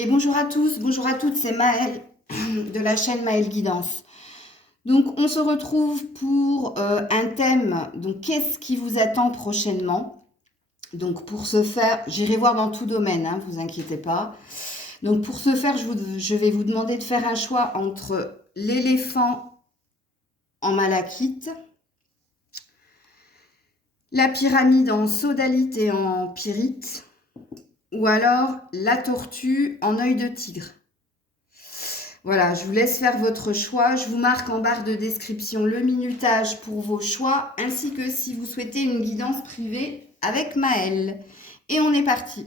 Et bonjour à tous, bonjour à toutes, c'est Maëlle de la chaîne Maëlle Guidance. Donc on se retrouve pour un thème, donc qu'est-ce qui vous attend prochainement? Donc pour ce faire, j'irai voir dans tout domaine, hein, vous inquiétez pas. Donc pour ce faire, je vais vous demander de faire un choix entre l'éléphant en malachite, la pyramide en sodalite et en pyrite, ou alors la tortue en œil de tigre. Voilà, je vous laisse faire votre choix. Je vous marque en barre de description le minutage pour vos choix, ainsi que si vous souhaitez une guidance privée avec Maëlle. Et on est parti.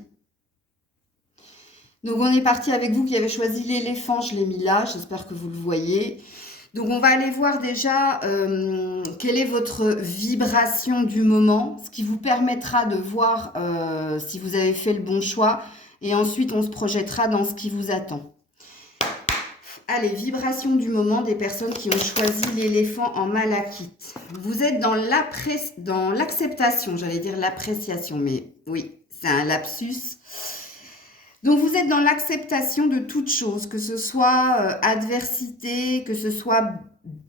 Donc on est parti avec vous qui avez choisi l'éléphant, je l'ai mis là, j'espère que vous le voyez. Donc on va aller voir déjà quelle est votre vibration du moment, ce qui vous permettra de voir si vous avez fait le bon choix. Et ensuite on se projettera dans ce qui vous attend. Allez, vibration du moment des personnes qui ont choisi l'éléphant en malachite. Vous êtes dans l'acceptation, j'allais dire l'appréciation, mais oui, c'est un lapsus. Donc vous êtes dans l'acceptation de toute chose, que ce soit adversité, que ce soit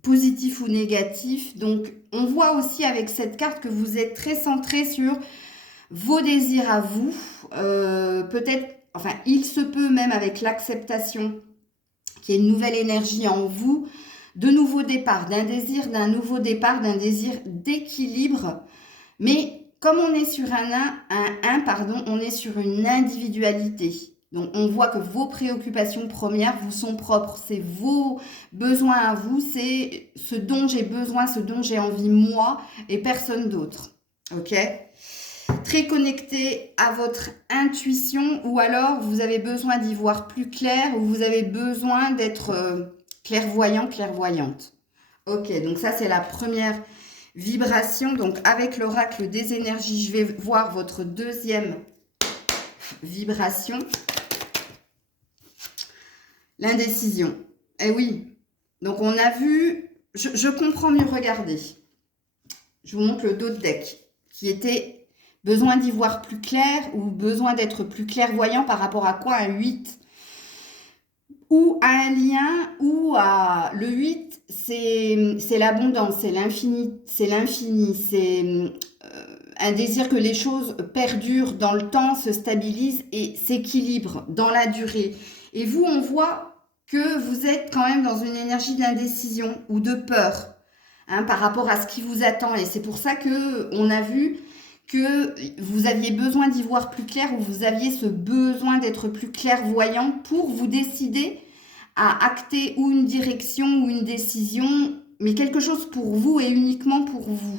positif ou négatif. Donc on voit aussi avec cette carte que vous êtes très centré sur vos désirs à vous. Peut-être, enfin il se peut même avec l'acceptation qu'il y ait une nouvelle énergie en vous, de nouveaux départs, d'un nouveau départ, d'un désir d'équilibre. Mais comme on est sur on est sur une individualité. Donc on voit que vos préoccupations premières vous sont propres, c'est vos besoins à vous, c'est ce dont j'ai besoin, ce dont j'ai envie moi et personne d'autre. Ok ? Très connecté à votre intuition, ou alors vous avez besoin d'y voir plus clair, ou vous avez besoin d'être clairvoyant, clairvoyante. Ok, donc ça c'est la première vibration. Donc avec l'oracle des énergies, je vais voir votre deuxième vibration. L'indécision. Eh oui, donc on a vu, je comprends mieux, regardez. Je vous montre le dos de deck, qui était besoin d'y voir plus clair ou besoin d'être plus clairvoyant par rapport à quoi? Un 8 ou à un lien ou à... Le 8, c'est l'abondance, c'est l'infini, c'est un désir que les choses perdurent dans le temps, se stabilisent et s'équilibrent dans la durée. Et vous, on voit que vous êtes quand même dans une énergie d'indécision ou de peur, hein, par rapport à ce qui vous attend. Et c'est pour ça qu'on a vu que vous aviez besoin d'y voir plus clair, ou vous aviez ce besoin d'être plus clairvoyant pour vous décider à acter ou une direction ou une décision, mais quelque chose pour vous et uniquement pour vous.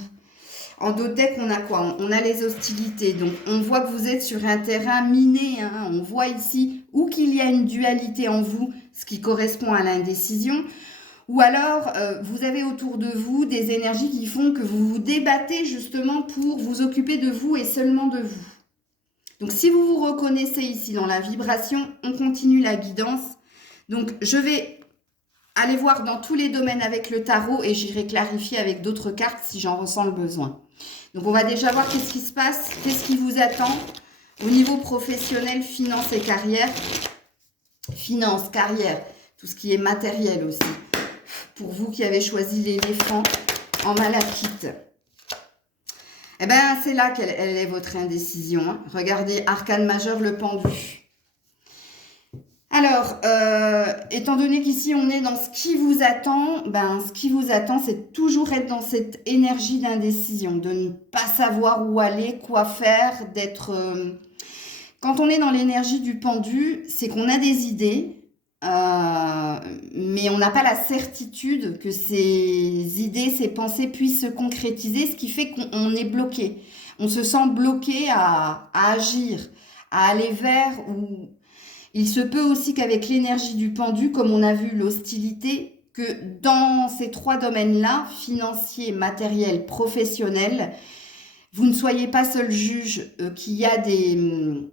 En dos de deck, on a quoi? On a les hostilités. Donc, on voit que vous êtes sur un terrain miné, hein. On voit ici ou qu'il y a une dualité en vous, ce qui correspond à l'indécision, ou alors, vous avez autour de vous des énergies qui font que vous vous débattez justement pour vous occuper de vous et seulement de vous. Donc, si vous vous reconnaissez ici dans la vibration, on continue la guidance. Donc, je vais aller voir dans tous les domaines avec le tarot et j'irai clarifier avec d'autres cartes si j'en ressens le besoin. Donc, on va déjà voir qu'est-ce qui se passe, qu'est-ce qui vous attend au niveau professionnel, finance et carrière. Finance, carrière, tout ce qui est matériel aussi. Pour vous qui avez choisi l'éléphant en malachite. Eh bien, c'est là qu'elle est votre indécision. Hein. Regardez, arcane majeur, le pendu. Alors, étant donné qu'ici, on est dans ce qui vous attend, ce qui vous attend, c'est toujours être dans cette énergie d'indécision, de ne pas savoir où aller, quoi faire, d'être... Quand on est dans l'énergie du pendu, c'est qu'on a des idées, mais on n'a pas la certitude que ces idées, ces pensées puissent se concrétiser, ce qui fait qu'on est bloqué. On se sent bloqué à agir, à aller vers... Où... Il se peut aussi qu'avec l'énergie du pendu, comme on a vu l'hostilité, que dans ces trois domaines-là, financier, matériel, professionnel, vous ne soyez pas seul juge, qu'il y a des...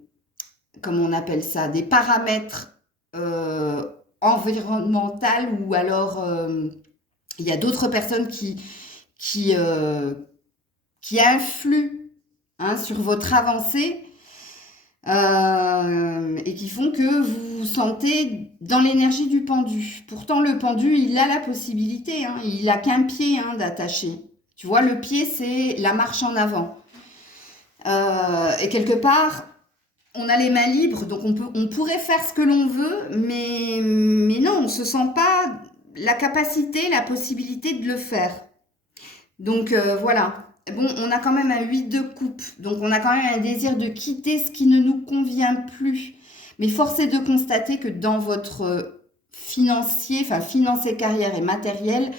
comment on appelle ça? Des paramètres environnementales, ou alors il y a d'autres personnes qui influent, hein, sur votre avancée et qui font que vous vous sentez dans l'énergie du pendu. Pourtant, le pendu, il a la possibilité, hein, il n'a qu'un pied d'attacher. Tu vois, le pied, c'est la marche en avant. Et quelque part, on a les mains libres, donc on pourrait faire ce que l'on veut, mais non, on ne se sent pas la capacité, la possibilité de le faire. Donc voilà. Bon, on a quand même un 8 de coupe, donc on a quand même un désir de quitter ce qui ne nous convient plus. Mais force est de constater que dans votre financier, enfin finance et carrière et matériel,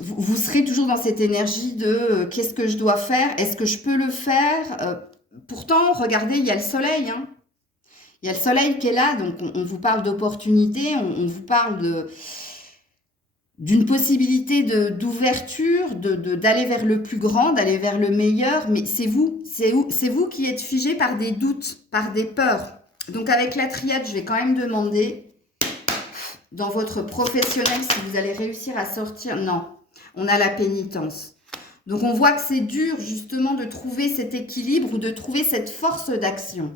vous serez toujours dans cette énergie de qu'est-ce que je dois faire? Est-ce que je peux le faire? Pourtant, regardez, il y a le soleil. Hein. Il y a le soleil qui est là, donc on vous parle d'opportunité, on vous parle d'une possibilité d'ouverture, d'aller vers le plus grand, d'aller vers le meilleur, mais c'est vous qui êtes figé par des doutes, par des peurs. Donc avec la triade, je vais quand même demander dans votre professionnel si vous allez réussir à sortir. Non, on a la pénitence. Donc on voit que c'est dur justement de trouver cet équilibre ou de trouver cette force d'action.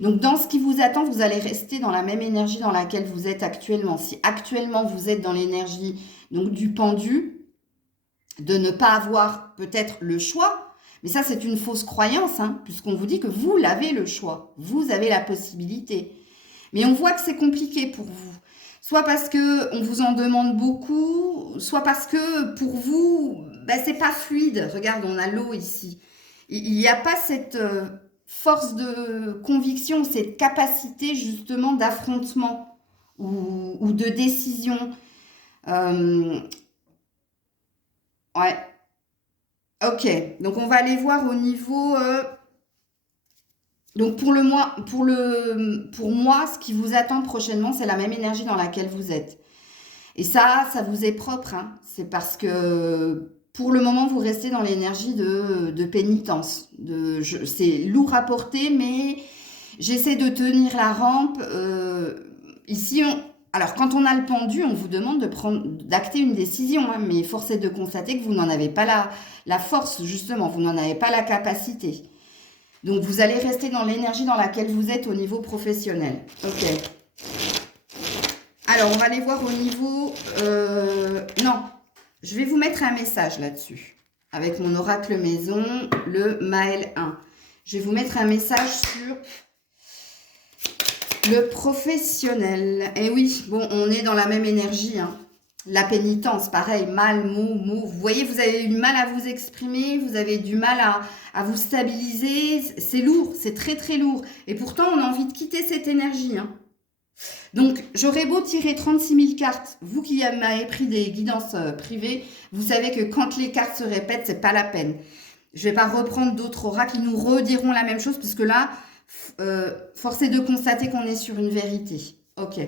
Donc dans ce qui vous attend, vous allez rester dans la même énergie dans laquelle vous êtes actuellement. Si actuellement vous êtes dans l'énergie donc du pendu, de ne pas avoir peut-être le choix, mais ça c'est une fausse croyance, hein, puisqu'on vous dit que vous l'avez le choix, vous avez la possibilité. Mais on voit que c'est compliqué pour vous. Soit parce qu'on vous en demande beaucoup, soit parce que pour vous, c'est pas fluide. Regarde, on a l'eau ici. Il n'y a pas cette force de conviction, cette capacité justement d'affrontement ou de décision. Ouais. Ok, donc on va aller voir au niveau... Donc pour moi, ce qui vous attend prochainement, c'est la même énergie dans laquelle vous êtes. Et ça vous est propre. Hein. C'est parce que pour le moment, vous restez dans l'énergie de pénitence. C'est lourd à porter, mais j'essaie de tenir la rampe. Ici, alors quand on a le pendu, on vous demande d'acter une décision. Hein, mais force est de constater que vous n'en avez pas la force, justement. Vous n'en avez pas la capacité. Donc, vous allez rester dans l'énergie dans laquelle vous êtes au niveau professionnel. Ok. Alors, on va aller voir au niveau... non, je vais vous mettre un message là-dessus. Avec mon oracle maison, le Maël 1. Je vais vous mettre un message sur le professionnel. Et oui, bon, on est dans la même énergie, hein. La pénitence, pareil, mal, mot. Vous voyez, vous avez du mal à vous exprimer, vous avez du mal à vous stabiliser. C'est lourd, c'est très, très lourd. Et pourtant, on a envie de quitter cette énergie. Hein. Donc, j'aurais beau tirer 36 000 cartes. Vous qui m'avez pris des guidances privées, vous savez que quand les cartes se répètent, c'est pas la peine. Je vais pas reprendre d'autres oracles, ils nous rediront la même chose, puisque là, force est de constater qu'on est sur une vérité. Ok.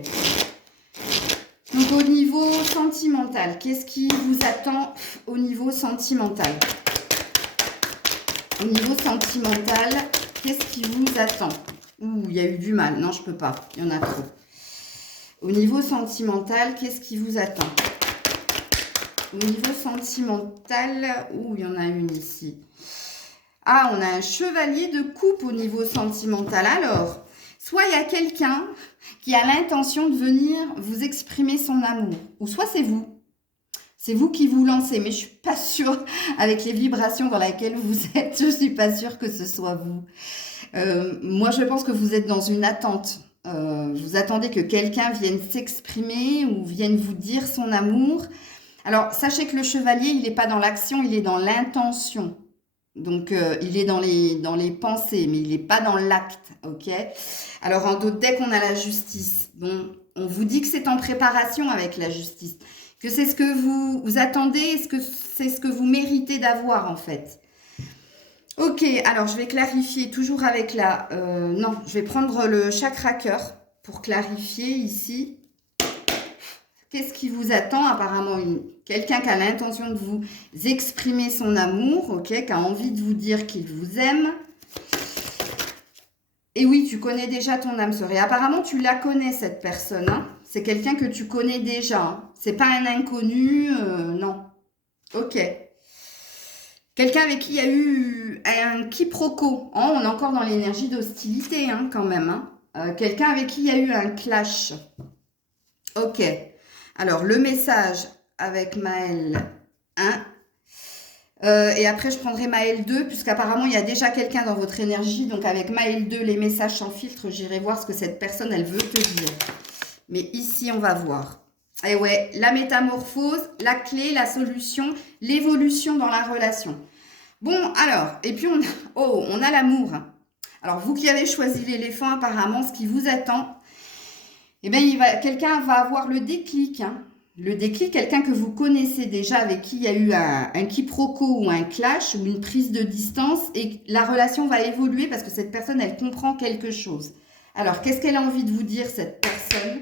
Donc, au niveau sentimental, qu'est-ce qui vous attend au niveau sentimental? Au niveau sentimental, qu'est-ce qui vous attend? Ouh, il y a eu du mal. Non, je peux pas. Il y en a trop. Au niveau sentimental, qu'est-ce qui vous attend? Au niveau sentimental, ouh, il y en a une ici. Ah, on a un chevalier de coupe au niveau sentimental. Alors, soit il y a quelqu'un qui a l'intention de venir vous exprimer son amour, ou soit c'est vous. C'est vous qui vous lancez, mais je suis pas sûre, avec les vibrations dans lesquelles vous êtes, je suis pas sûre que ce soit vous. Moi, je pense que vous êtes dans une attente. Vous attendez que quelqu'un vienne s'exprimer ou vienne vous dire son amour. Alors, sachez que le chevalier, il n'est pas dans l'action, il est dans l'intention. Donc, il est dans les pensées, mais il n'est pas dans l'acte, ok? Alors, en d'autres decks, on a la justice. Bon, on vous dit que c'est en préparation avec la justice, que c'est ce que vous attendez, c'est ce que vous méritez d'avoir, en fait. Ok, alors je vais clarifier toujours avec la... non, je vais prendre le chakra cœur pour clarifier ici. Qu'est-ce qui vous attend? Apparemment, quelqu'un qui a l'intention de vous exprimer son amour, ok, qui a envie de vous dire qu'il vous aime. Et oui, tu connais déjà ton âme sœur. Et apparemment, tu la connais, cette personne. Hein. C'est quelqu'un que tu connais déjà. Hein. C'est pas un inconnu, non. Ok. Quelqu'un avec qui il y a eu un quiproquo. Hein, on est encore dans l'énergie d'hostilité, hein, quand même. Hein. quelqu'un avec qui il y a eu un clash. Ok. Alors, le message avec Maëlle 1. Et après, je prendrai Maëlle 2, puisqu'apparemment, il y a déjà quelqu'un dans votre énergie. Donc, avec Maëlle 2, les messages sans filtre, j'irai voir ce que cette personne, elle veut te dire. Mais ici, on va voir. Et ouais, la métamorphose, la clé, la solution, l'évolution dans la relation. Bon, alors, et puis on a l'amour. Alors, vous qui avez choisi l'éléphant, apparemment, ce qui vous attend, eh bien, quelqu'un va avoir le déclic. Hein. Le déclic, quelqu'un que vous connaissez déjà, avec qui il y a eu un quiproquo ou un clash ou une prise de distance, et la relation va évoluer parce que cette personne, elle comprend quelque chose. Alors, qu'est-ce qu'elle a envie de vous dire, cette personne?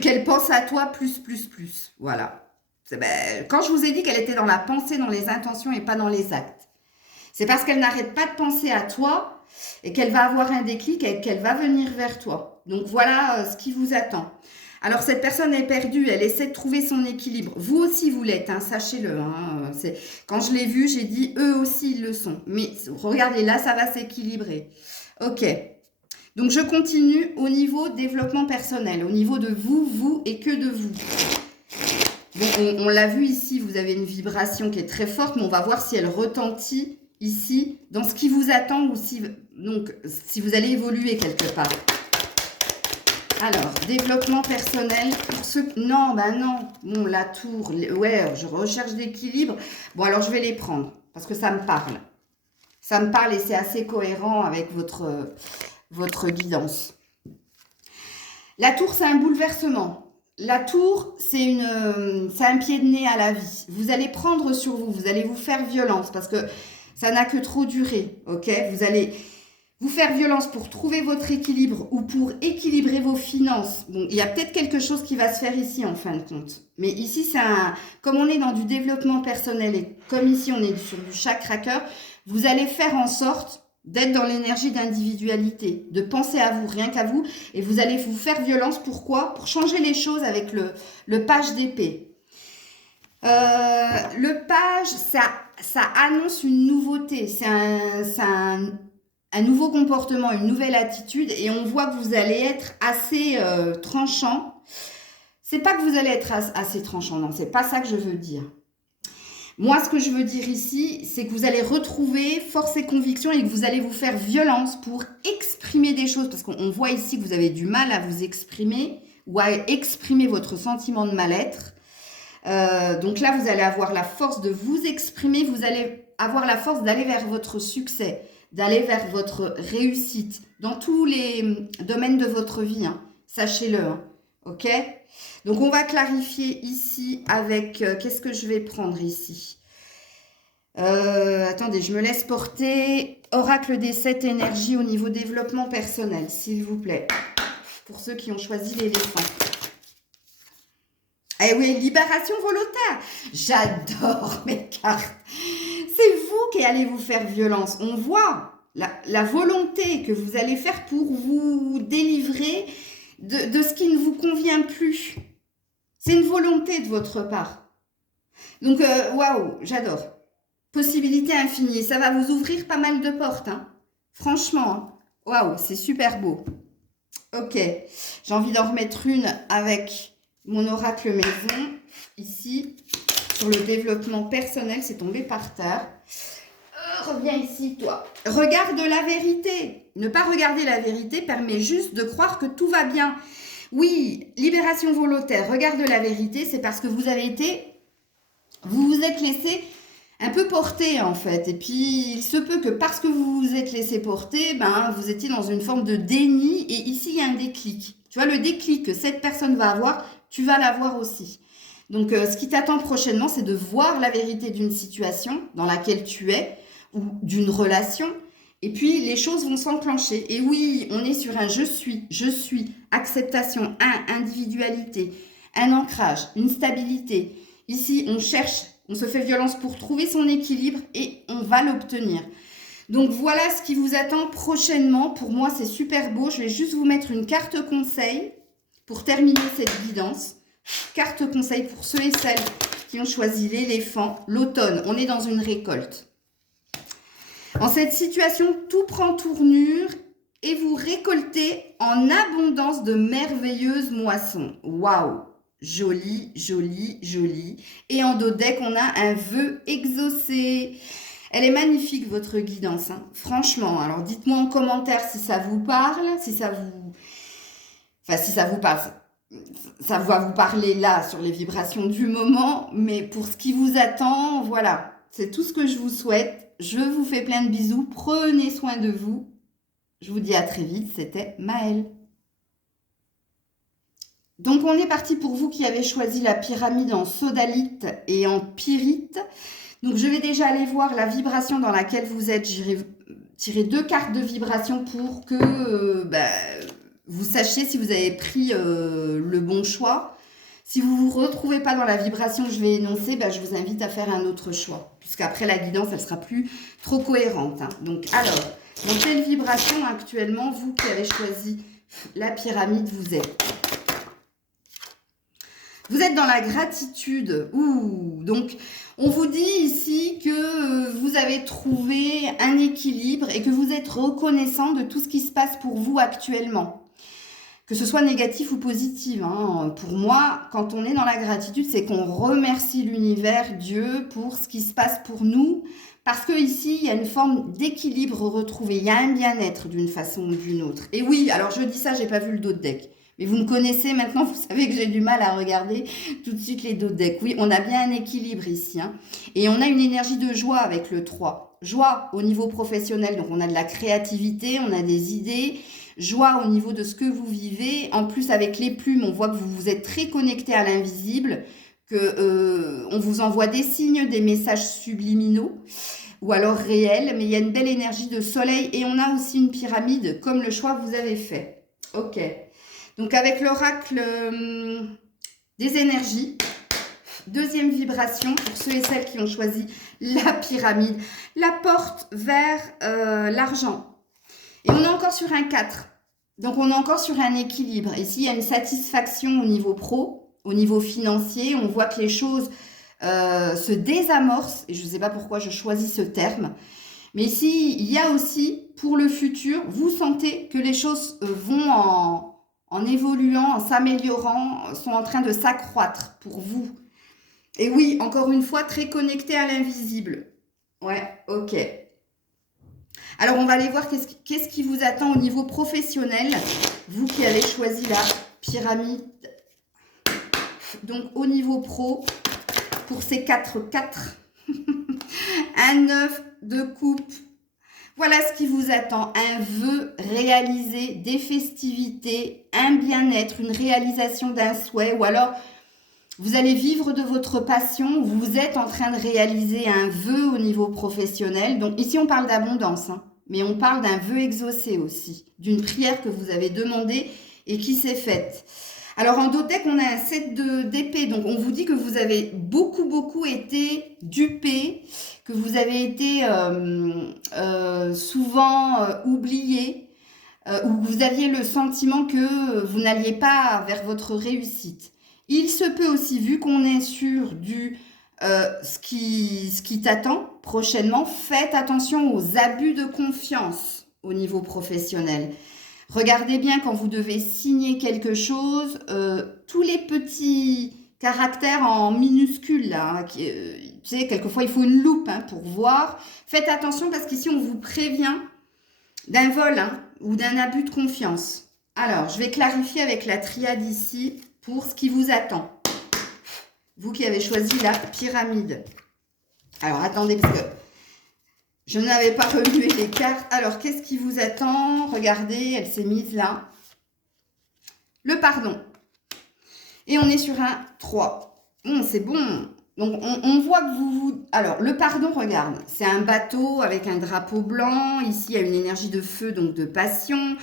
Qu'elle pense à toi plus. Voilà. Quand je vous ai dit qu'elle était dans la pensée, dans les intentions et pas dans les actes, c'est parce qu'elle n'arrête pas de penser à toi et qu'elle va avoir un déclic et qu'elle va venir vers toi. Donc voilà ce qui vous attend. Alors cette personne est perdue, elle essaie de trouver son équilibre. Vous aussi vous l'êtes, hein, sachez-le. Hein. Quand je l'ai vu, j'ai dit eux aussi ils le sont. Mais regardez, là ça va s'équilibrer. Ok. Donc, je continue au niveau développement personnel, au niveau de vous et que de vous. Bon, on l'a vu ici, vous avez une vibration qui est très forte, mais on va voir si elle retentit ici, dans ce qui vous attend, ou si vous allez évoluer quelque part. Alors, développement personnel, pour ceux... Non, non, bon, la tour, ouais, je recherche d'équilibre. Bon, alors je vais les prendre, parce que ça me parle. Ça me parle et c'est assez cohérent avec votre guidance. La tour, c'est un bouleversement. La tour, c'est un pied de nez à la vie. Vous allez prendre sur vous, vous allez vous faire violence parce que ça n'a que trop duré, ok? Vous allez vous faire violence pour trouver votre équilibre ou pour équilibrer vos finances. Bon, il y a peut-être quelque chose qui va se faire ici en fin de compte. Mais ici, comme on est dans du développement personnel et comme ici, on est sur du chakra cœur, vous allez faire en sorte d'être dans l'énergie d'individualité, de penser à vous, rien qu'à vous, et vous allez vous faire violence. Pourquoi? Pour changer les choses avec le page d'épée. Le page, ça annonce une nouveauté, c'est un nouveau comportement, une nouvelle attitude, et on voit que vous allez être assez tranchant. C'est pas que vous allez être assez tranchant, non, c'est pas ça que je veux dire. Moi, ce que je veux dire ici, c'est que vous allez retrouver force et conviction et que vous allez vous faire violence pour exprimer des choses. Parce qu'on voit ici que vous avez du mal à vous exprimer ou à exprimer votre sentiment de mal-être. Donc là, vous allez avoir la force de vous exprimer. Vous allez avoir la force d'aller vers votre succès, d'aller vers votre réussite dans tous les domaines de votre vie. Hein. Sachez-le. Hein. Ok ? Donc, on va clarifier ici avec... qu'est-ce que je vais prendre ici? Attendez, je me laisse porter. Oracle des 7 énergies au niveau développement personnel, s'il vous plaît. Pour ceux qui ont choisi l'éléphant. Eh oui, libération volontaire. J'adore mes cartes. C'est vous qui allez vous faire violence. On voit la volonté que vous allez faire pour vous délivrer de ce qui ne vous convient plus. C'est une volonté de votre part. Donc, waouh, j'adore. Possibilité infinie. Ça va vous ouvrir pas mal de portes. Hein. Franchement, waouh, c'est super beau. Ok, j'ai envie d'en remettre une avec mon oracle maison. Ici, sur le développement personnel, c'est tombé par terre. Reviens ici, toi. Regarde la vérité. Ne pas regarder la vérité permet juste de croire que tout va bien. Oui, libération volontaire, regarde la vérité, c'est parce que vous vous êtes laissé un peu porter en fait. Et puis, il se peut que parce que vous vous êtes laissé porter, vous étiez dans une forme de déni et ici, il y a un déclic. Tu vois, le déclic que cette personne va avoir, tu vas l'avoir aussi. Donc, ce qui t'attend prochainement, c'est de voir la vérité d'une situation dans laquelle tu es ou d'une relation. Et puis, les choses vont s'enclencher. Et oui, on est sur un je suis, acceptation, individualité, un ancrage, une stabilité. Ici, on cherche, on se fait violence pour trouver son équilibre et on va l'obtenir. Donc, voilà ce qui vous attend prochainement. Pour moi, c'est super beau. Je vais juste vous mettre une carte conseil pour terminer cette guidance. Carte conseil pour ceux et celles qui ont choisi l'éléphant. L'automne, on est dans une récolte. En cette situation, tout prend tournure et vous récoltez en abondance de merveilleuses moissons. Waouh! Joli, joli, joli. Et en dos de deck, on a un vœu exaucé. Elle est magnifique, votre guidance. Hein. Franchement, alors dites-moi en commentaire si ça vous parle, si ça vous... Enfin, si ça vous parle, ça va vous parler là sur les vibrations du moment. Mais pour ce qui vous attend, voilà. C'est tout ce que je vous souhaite. Je vous fais plein de bisous. Prenez soin de vous. Je vous dis à très vite. C'était Maëlle. Donc, on est parti pour vous qui avez choisi la pyramide en sodalite et en pyrite. Donc, je vais déjà aller voir la vibration dans laquelle vous êtes. J'irai tirer 2 cartes de vibration pour que vous sachiez si vous avez pris le bon choix. Si vous ne vous retrouvez pas dans la vibration que je vais énoncer, je vous invite à faire un autre choix. Puisqu'après, la guidance, elle sera plus trop cohérente. Hein. Donc, alors, dans quelle vibration actuellement, vous qui avez choisi la pyramide, vous êtes? Vous êtes dans la gratitude. Ouh, donc, on vous dit ici que vous avez trouvé un équilibre et que vous êtes reconnaissant de tout ce qui se passe pour vous actuellement. Que ce soit négatif ou positif. Hein. Pour moi, quand on est dans la gratitude, c'est qu'on remercie l'univers, Dieu, pour ce qui se passe pour nous. Parce que ici, il y a une forme d'équilibre retrouvé. Il y a un bien-être d'une façon ou d'une autre. Et oui, alors je dis ça, j'ai pas vu le dos de deck. Mais vous me connaissez maintenant, vous savez que j'ai du mal à regarder tout de suite les dos de deck. Oui, on a bien un équilibre ici. Hein. Et on a une énergie de joie avec le 3. Joie au niveau professionnel, donc on a de la créativité, on a des idées. Joie au niveau de ce que vous vivez. En plus, avec les plumes, on voit que vous êtes très connecté à l'invisible, qu'on vous envoie des signes, des messages subliminaux ou alors réels. Mais il y a une belle énergie de soleil et on a aussi une pyramide comme le choix que vous avez fait. Ok. Donc, avec l'oracle des énergies, deuxième vibration pour ceux et celles qui ont choisi la pyramide, la porte vers l'argent. Et on est encore sur un 4. Donc, on est encore sur un équilibre. Ici, il y a une satisfaction au niveau pro, au niveau financier. On voit que les choses se désamorcent. Et je ne sais pas pourquoi je choisis ce terme. Mais ici, il y a aussi, pour le futur, vous sentez que les choses vont en évoluant, en s'améliorant, sont en train de s'accroître pour vous. Et oui, encore une fois, très connecté à l'invisible. Ouais, ok. Alors, on va aller voir qu'est-ce qui vous attend au niveau professionnel, vous qui avez choisi la pyramide. Donc, au niveau pro, pour ces 4, un 9 de coupe. Voilà ce qui vous attend, un vœu réalisé, des festivités, un bien-être, une réalisation d'un souhait, ou alors vous allez vivre de votre passion, vous êtes en train de réaliser un vœu au niveau professionnel. Donc ici, on parle d'abondance, hein, mais on parle d'un vœu exaucé aussi, d'une prière que vous avez demandée et qui s'est faite. Alors en dos de deck, on a un 7 d'épée, donc on vous dit que vous avez beaucoup été dupé, que vous avez été souvent oublié, ou que vous aviez le sentiment que vous n'alliez pas vers votre réussite. Il se peut aussi, vu qu'on est sur ce qui t'attend prochainement, faites attention aux abus de confiance au niveau professionnel. Regardez bien quand vous devez signer quelque chose, tous les petits caractères en minuscules, là, hein, tu sais, quelquefois il faut une loupe hein, pour voir. Faites attention parce qu'ici on vous prévient d'un vol hein, ou d'un abus de confiance. Alors, je vais clarifier avec la triade ici pour ce qui vous attend. Vous qui avez choisi la pyramide. Alors, attendez parce que je n'avais pas remué les cartes. Alors, qu'est-ce qui vous attend? Regardez, elle s'est mise là. Le pardon. Et on est sur un 3. Bon, c'est bon. Donc, on voit que vous... Alors, le pardon, regarde. C'est un bateau avec un drapeau blanc. Ici, il y a une énergie de feu, donc de passion.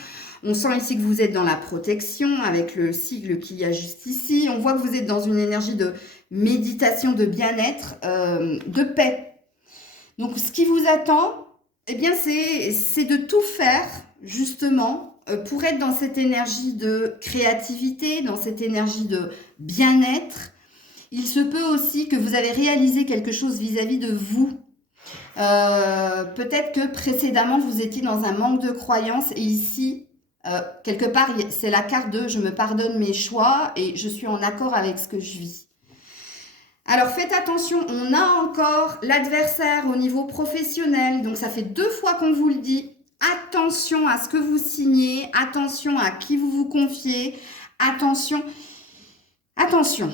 On sent ici que vous êtes dans la protection avec le sigle qu'il y a juste ici. On voit que vous êtes dans une énergie de méditation, de bien-être, de paix. Donc, ce qui vous attend, eh bien, c'est de tout faire, justement, pour être dans cette énergie de créativité, dans cette énergie de bien-être. Il se peut aussi que vous avez réalisé quelque chose vis-à-vis de vous. Peut-être que précédemment, vous étiez dans un manque de croyance et ici, quelque part, c'est la carte de « je me pardonne mes choix et je suis en accord avec ce que je vis ». Alors, faites attention, on a encore l'adversaire au niveau professionnel. Donc, ça fait 2 fois qu'on vous le dit. Attention à ce que vous signez, attention à qui vous vous confiez, attention, attention.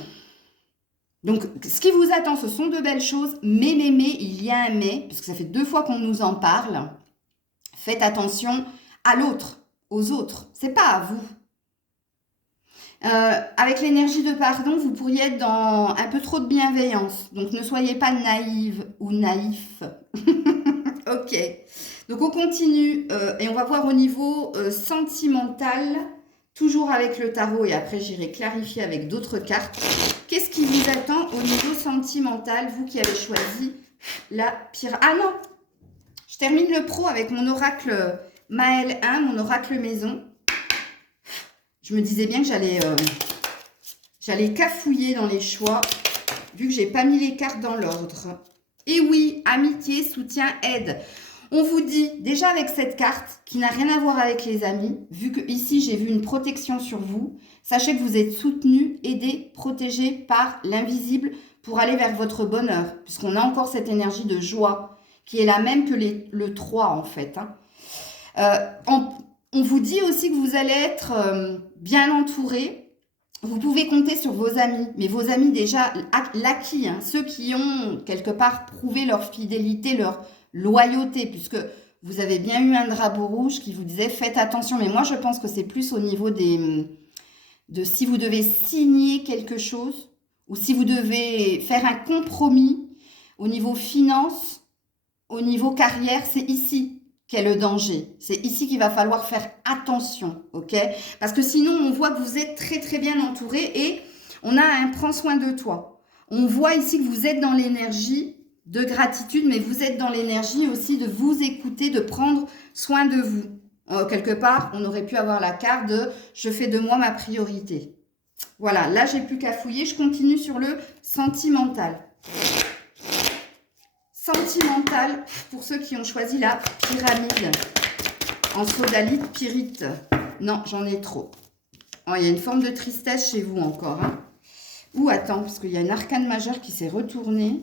Donc, ce qui vous attend, ce sont de belles choses, mais, il y a un mais, parce que ça fait 2 fois qu'on nous en parle. Faites attention à l'autre, aux autres, c'est pas à vous. Avec l'énergie de pardon, vous pourriez être dans un peu trop de bienveillance. Donc, ne soyez pas naïve ou naïf. Ok. Donc, on continue et on va voir au niveau sentimental, toujours avec le tarot et après, j'irai clarifier avec d'autres cartes. Qu'est-ce qui vous attend au niveau sentimental, vous qui avez choisi la pyramide? Ah non! Je termine le pro avec mon oracle Maël 1, mon oracle maison. Je me disais bien que j'allais cafouiller dans les choix, vu que j'ai pas mis les cartes dans l'ordre. Et oui, amitié, soutien, aide. On vous dit, déjà avec cette carte, qui n'a rien à voir avec les amis, vu que ici j'ai vu une protection sur vous, sachez que vous êtes soutenu, aidé, protégé par l'invisible pour aller vers votre bonheur, puisqu'on a encore cette énergie de joie, qui est la même que le 3 en fait. On vous dit aussi que vous allez être bien entouré. Vous pouvez compter sur vos amis, mais vos amis déjà l'acquis, hein, ceux qui ont quelque part prouvé leur fidélité, leur loyauté, puisque vous avez bien eu un drapeau rouge qui vous disait faites attention. Mais moi, je pense que c'est plus au niveau de si vous devez signer quelque chose ou si vous devez faire un compromis au niveau finance, au niveau carrière, c'est ici qu'est le danger. C'est ici qu'il va falloir faire attention, ok? Parce que sinon, on voit que vous êtes très très bien entouré et on a un prends soin de toi. On voit ici que vous êtes dans l'énergie de gratitude, mais vous êtes dans l'énergie aussi de vous écouter, de prendre soin de vous. Quelque part, on aurait pu avoir la carte de « je fais de moi ma priorité ». Voilà, là, j'ai plus qu'à fouiller. Je continue sur le sentimental. Sentimental, pour ceux qui ont choisi la pyramide en sodalite pyrite. Non, j'en ai trop. Oh, il y a une forme de tristesse chez vous encore. Hein. Ou attends, parce qu'il y a une arcane majeure qui s'est retournée.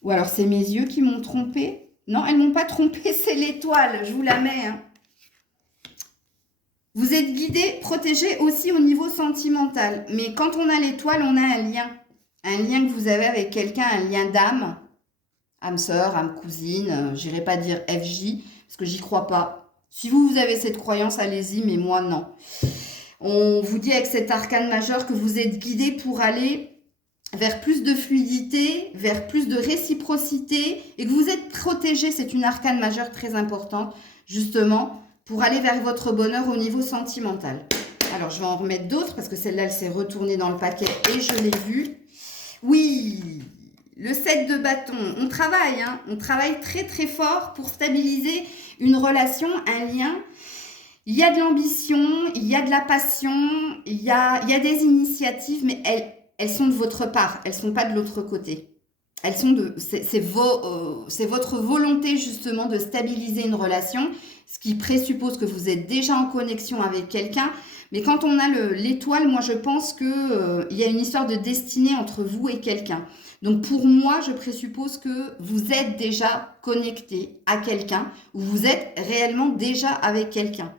Ou alors c'est mes yeux qui m'ont trompé. Non, elles m'ont pas trompé, c'est l'étoile. Je vous la mets. Hein. Vous êtes guidé, protégé aussi au niveau sentimental. Mais quand on a l'étoile, on a un lien. Un lien que vous avez avec quelqu'un, un lien d'âme. Âme sœur, âme cousine, j'irai pas dire FJ, parce que j'y crois pas. Si vous avez cette croyance, allez-y, mais moi, non. On vous dit avec cet arcane majeur que vous êtes guidé pour aller vers plus de fluidité, vers plus de réciprocité, et que vous êtes protégé, c'est une arcane majeure très importante, justement, pour aller vers votre bonheur au niveau sentimental. Alors, je vais en remettre d'autres, parce que celle-là, elle s'est retournée dans le paquet, et je l'ai vue. Oui, le 7 de bâton, on travaille, hein, on travaille très très fort pour stabiliser une relation, un lien. Il y a de l'ambition, il y a de la passion, il y a des initiatives, mais elles sont de votre part, elles ne sont pas de l'autre côté. Elles sont c'est votre volonté justement de stabiliser une relation, ce qui présuppose que vous êtes déjà en connexion avec quelqu'un. Mais quand on a l'étoile, moi je pense qu'il y a une histoire de destinée entre vous et quelqu'un. Donc pour moi, je présuppose que vous êtes déjà connecté à quelqu'un ou vous êtes réellement déjà avec quelqu'un.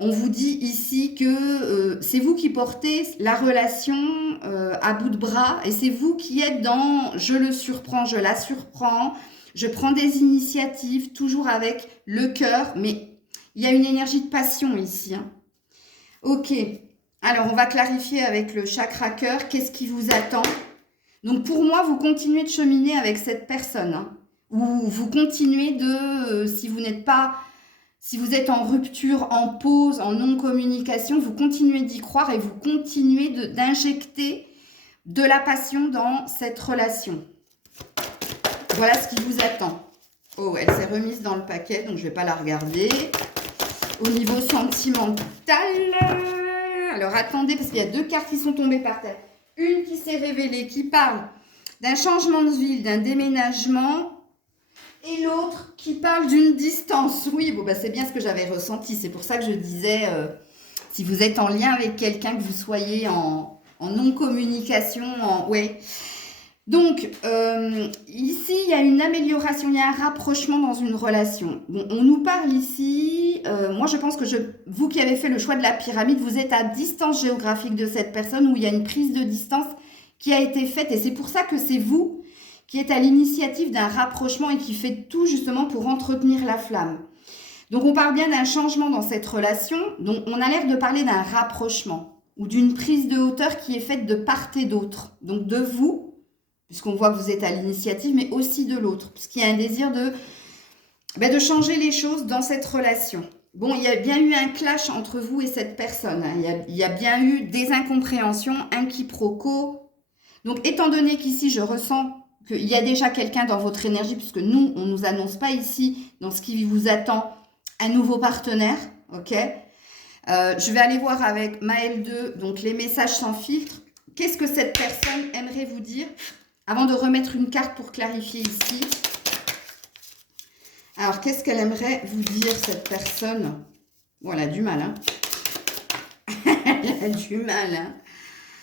On vous dit ici que c'est vous qui portez la relation à bout de bras et c'est vous qui êtes dans « je le surprends, je la surprends », je prends des initiatives, toujours avec le cœur, mais il y a une énergie de passion ici. Hein. Ok, alors on va clarifier avec le chakra cœur, qu'est-ce qui vous attend? Donc pour moi, vous continuez de cheminer avec cette personne, hein, ou vous continuez de, si vous êtes en rupture, en pause, en non-communication, vous continuez d'y croire et vous continuez d'injecter de la passion dans cette relation. Voilà ce qui vous attend. Oh, elle s'est remise dans le paquet, donc je ne vais pas la regarder. Au niveau sentimental, alors attendez, parce qu'il y a 2 cartes qui sont tombées par terre. Une qui s'est révélée, qui parle d'un changement de ville, d'un déménagement Et l'autre qui parle d'une distance. Oui, bon, bah, c'est bien ce que j'avais ressenti. C'est pour ça que je disais, si vous êtes en lien avec quelqu'un, que vous soyez en non-communication, ouais. Donc, ici, il y a une amélioration, il y a un rapprochement dans une relation. Bon, on nous parle ici, moi je pense que vous qui avez fait le choix de la pyramide, vous êtes à distance géographique de cette personne où il y a une prise de distance qui a été faite. Et c'est pour ça que c'est vous qui êtes à l'initiative d'un rapprochement et qui fait tout justement pour entretenir la flamme. Donc, on parle bien d'un changement dans cette relation. Donc, on a l'air de parler d'un rapprochement ou d'une prise de hauteur qui est faite de part et d'autre. Donc, de vous, puisqu'on voit que vous êtes à l'initiative, mais aussi de l'autre, puisqu'il y a un désir de changer les choses dans cette relation. Bon, il y a bien eu un clash entre vous et cette personne. Hein. Il y a bien eu des incompréhensions, un quiproquo. Donc, étant donné qu'ici, je ressens qu'il y a déjà quelqu'un dans votre énergie, puisque nous, on ne nous annonce pas ici, dans ce qui vous attend, un nouveau partenaire, ok. Je vais aller voir avec Maëlle 2, donc les messages sans filtre. Qu'est-ce que cette personne aimerait vous dire ? Avant de remettre une carte pour clarifier ici. Alors, qu'est-ce qu'elle aimerait vous dire, cette personne? Bon, elle a du mal, hein. Elle a du mal, hein.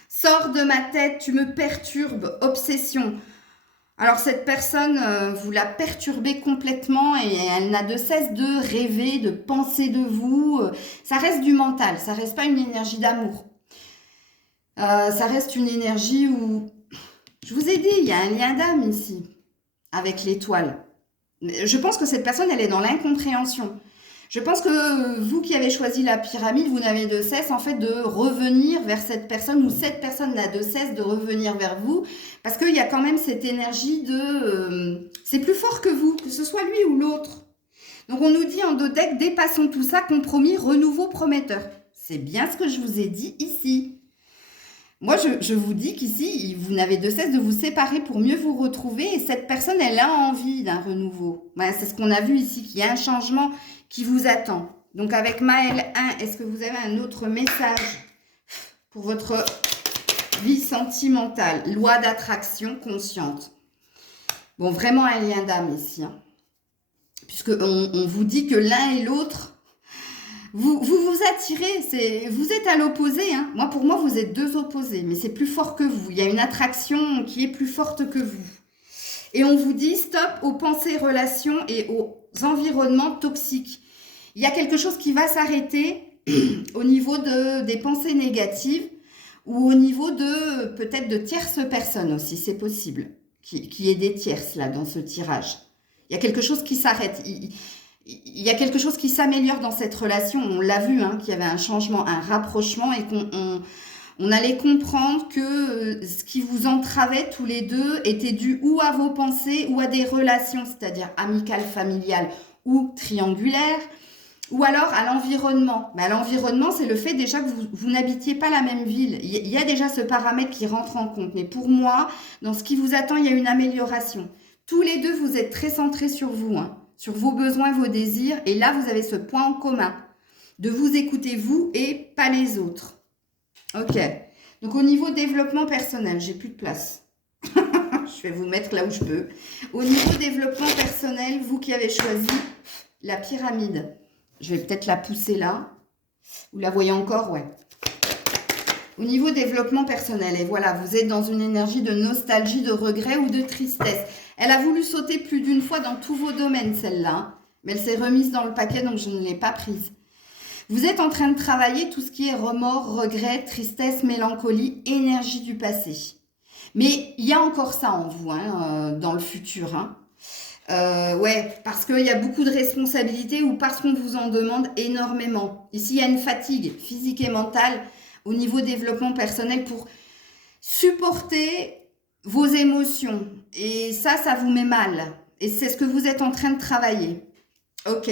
Sors de ma tête, tu me perturbes, obsession. Alors, cette personne, vous la perturbez complètement et elle n'a de cesse de rêver, de penser de vous. Ça reste du mental, ça reste pas une énergie d'amour. Ça reste une énergie où... Je vous ai dit, il y a un lien d'âme ici, avec l'étoile. Je pense que cette personne, elle est dans l'incompréhension. Je pense que vous qui avez choisi la pyramide, vous n'avez de cesse, en fait, de revenir vers cette personne, ou cette personne n'a de cesse de revenir vers vous, parce qu'il y a quand même cette énergie de... c'est plus fort que vous, que ce soit lui ou l'autre. Donc, on nous dit en dos deck, dépassons tout ça, compromis, renouveau prometteur. C'est bien ce que je vous ai dit ici. Moi, je vous dis qu'ici, vous n'avez de cesse de vous séparer pour mieux vous retrouver. Et cette personne, elle a envie d'un renouveau. Voilà, c'est ce qu'on a vu ici, qu'il y a un changement qui vous attend. Donc, avec Maëlle 1, est-ce que vous avez un autre message pour votre vie sentimentale? Loi d'attraction consciente. Bon, vraiment un lien d'âme ici. Hein. Puisqu'on vous dit que l'un et l'autre... Vous attirez, vous êtes à l'opposé. Hein. Pour moi, vous êtes deux opposés, mais c'est plus fort que vous. Il y a une attraction qui est plus forte que vous. Et on vous dit stop aux pensées, relations et aux environnements toxiques. Il y a quelque chose qui va s'arrêter au niveau des pensées négatives ou au niveau de peut-être de tierces personnes aussi, c'est possible. Qu'il y ait des tierces là dans ce tirage. Il y a quelque chose qui s'arrête. Il y a quelque chose qui s'améliore dans cette relation. On l'a vu, hein, qu'il y avait un changement, un rapprochement et qu'on allait comprendre que ce qui vous entravait tous les deux était dû ou à vos pensées ou à des relations, c'est-à-dire amicales, familiales ou triangulaires, ou alors à l'environnement. Mais à l'environnement, c'est le fait déjà que vous n'habitiez pas la même ville. Il y a déjà ce paramètre qui rentre en compte. Mais pour moi, dans ce qui vous attend, il y a une amélioration. Tous les deux, vous êtes très centrés sur vous, hein. Sur vos besoins, vos désirs. Et là, vous avez ce point en commun de vous écouter vous et pas les autres. Ok. Donc, au niveau développement personnel, j'ai plus de place. Je vais vous mettre là où je peux. Au niveau développement personnel, vous qui avez choisi la pyramide, je vais peut-être la pousser là. Vous la voyez encore? Ouais. Au niveau développement personnel, et voilà, vous êtes dans une énergie de nostalgie, de regret ou de tristesse. Elle a voulu sauter plus d'une fois dans tous vos domaines, celle-là. Mais elle s'est remise dans le paquet, donc je ne l'ai pas prise. Vous êtes en train de travailler tout ce qui est remords, regrets, tristesse, mélancolie, énergie du passé. Mais il y a encore ça en vous, hein, dans le futur. Hein. Ouais, parce qu'il y a beaucoup de responsabilités ou parce qu'on vous en demande énormément. Ici, il y a une fatigue physique et mentale au niveau développement personnel pour supporter vos émotions. Et ça vous met mal. Et c'est ce que vous êtes en train de travailler. Ok.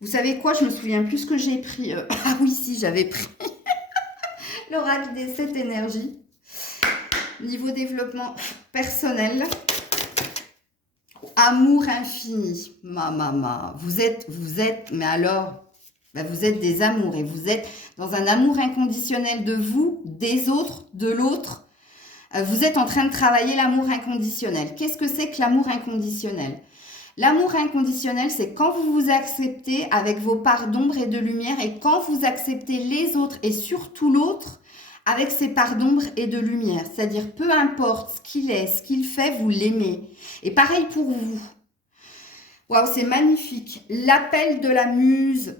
Vous savez quoi? Je me souviens plus ce que j'ai pris. Ah oui, si, j'avais pris l'oracle des 7 énergies. Niveau développement personnel. Amour infini. Vous êtes, mais alors, vous êtes des amours. Et vous êtes dans un amour inconditionnel de vous, des autres, de l'autre. Vous êtes en train de travailler l'amour inconditionnel. Qu'est-ce que c'est que l'amour inconditionnel? L'amour inconditionnel, c'est quand vous vous acceptez avec vos parts d'ombre et de lumière et quand vous acceptez les autres et surtout l'autre avec ses parts d'ombre et de lumière. C'est-à-dire, peu importe ce qu'il est, ce qu'il fait, vous l'aimez. Et pareil pour vous. Waouh, c'est magnifique. L'appel de la muse.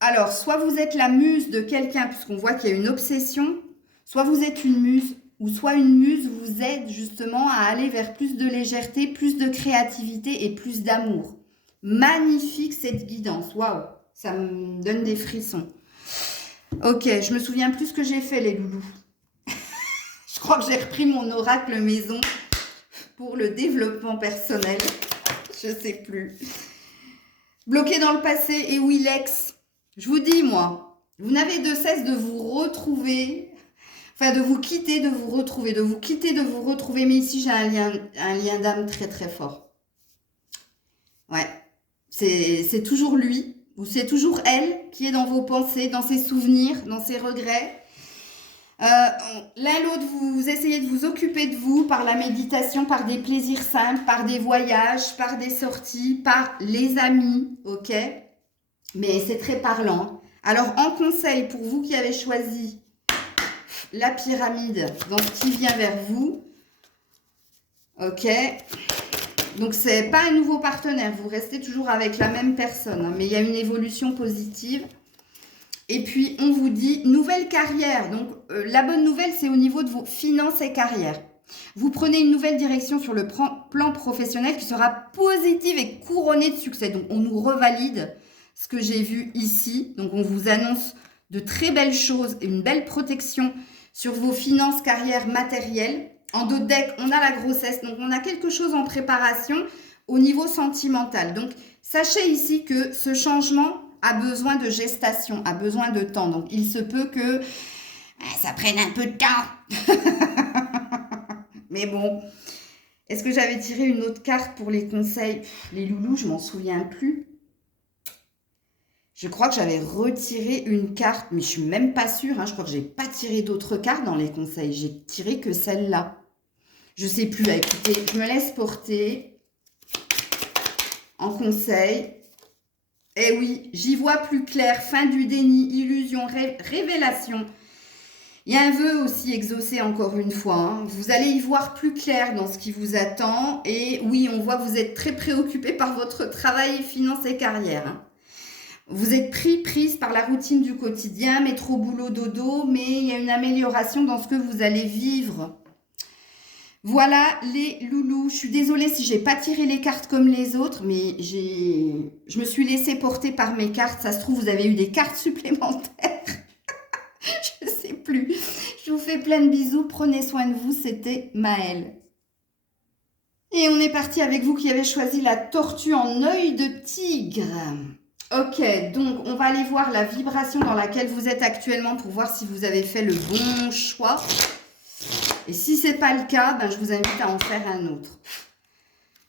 Alors, soit vous êtes la muse de quelqu'un, puisqu'on voit qu'il y a une obsession, soit vous êtes une muse, ou soit une muse vous aide justement à aller vers plus de légèreté, plus de créativité et plus d'amour. Magnifique cette guidance. Waouh, ça me donne des frissons. Ok, je me souviens plus ce que j'ai fait, les loulous. Je crois que j'ai repris mon oracle maison pour le développement personnel. Je sais plus. Bloqué dans le passé, et oui, l'ex. Je vous dis, moi, vous n'avez de cesse de vous retrouver, enfin de vous quitter, de vous retrouver, de vous quitter, de vous retrouver. Mais ici, j'ai un lien d'âme très, très fort. Ouais, c'est toujours lui. Ou c'est toujours elle qui est dans vos pensées, dans ses souvenirs, dans ses regrets. L'un l'autre, vous essayez de vous occuper de vous par la méditation, par des plaisirs simples, par des voyages, par des sorties, par les amis, ok? Mais c'est très parlant. Alors, en conseil, pour vous qui avez choisi la pyramide dans ce qui vient vers vous, ok? Donc, ce n'est pas un nouveau partenaire, vous restez toujours avec la même personne, hein, mais il y a une évolution positive. Et puis, on vous dit nouvelle carrière. Donc, la bonne nouvelle, c'est au niveau de vos finances et carrière. Vous prenez une nouvelle direction sur le plan professionnel qui sera positive et couronnée de succès. Donc, on nous revalide ce que j'ai vu ici. Donc, on vous annonce de très belles choses et une belle protection sur vos finances, carrière, matériel. En dos de deck, on a la grossesse. Donc, on a quelque chose en préparation au niveau sentimental. Donc, sachez ici que ce changement a besoin de gestation, a besoin de temps. Donc, il se peut que ça prenne un peu de temps. Mais bon, est-ce que j'avais tiré une autre carte pour les conseils? Les loulous, je m'en souviens plus. Je crois que j'avais retiré une carte, mais je suis même pas sûre. Hein. Je crois que j'ai pas tiré d'autres cartes dans les conseils. J'ai tiré que celle-là. Je sais plus. Là, écoutez, je me laisse porter en conseil. Eh oui, j'y vois plus clair. Fin du déni, illusion, révélation. Il y a un vœu aussi exaucé encore une fois. Hein. Vous allez y voir plus clair dans ce qui vous attend. Et oui, on voit que vous êtes très préoccupé par votre travail, finances et carrière. Hein. Vous êtes prise par la routine du quotidien, métro, boulot, dodo, mais il y a une amélioration dans ce que vous allez vivre. Voilà les loulous. Je suis désolée si j'ai pas tiré les cartes comme les autres, mais je me suis laissée porter par mes cartes. Ça se trouve, vous avez eu des cartes supplémentaires. Je sais plus. Je vous fais plein de bisous. Prenez soin de vous. C'était Maëlle. Et on est parti avec vous qui avez choisi la tortue en œil de tigre. Ok, donc on va aller voir la vibration dans laquelle vous êtes actuellement pour voir si vous avez fait le bon choix. Et si ce n'est pas le cas, ben, je vous invite à en faire un autre.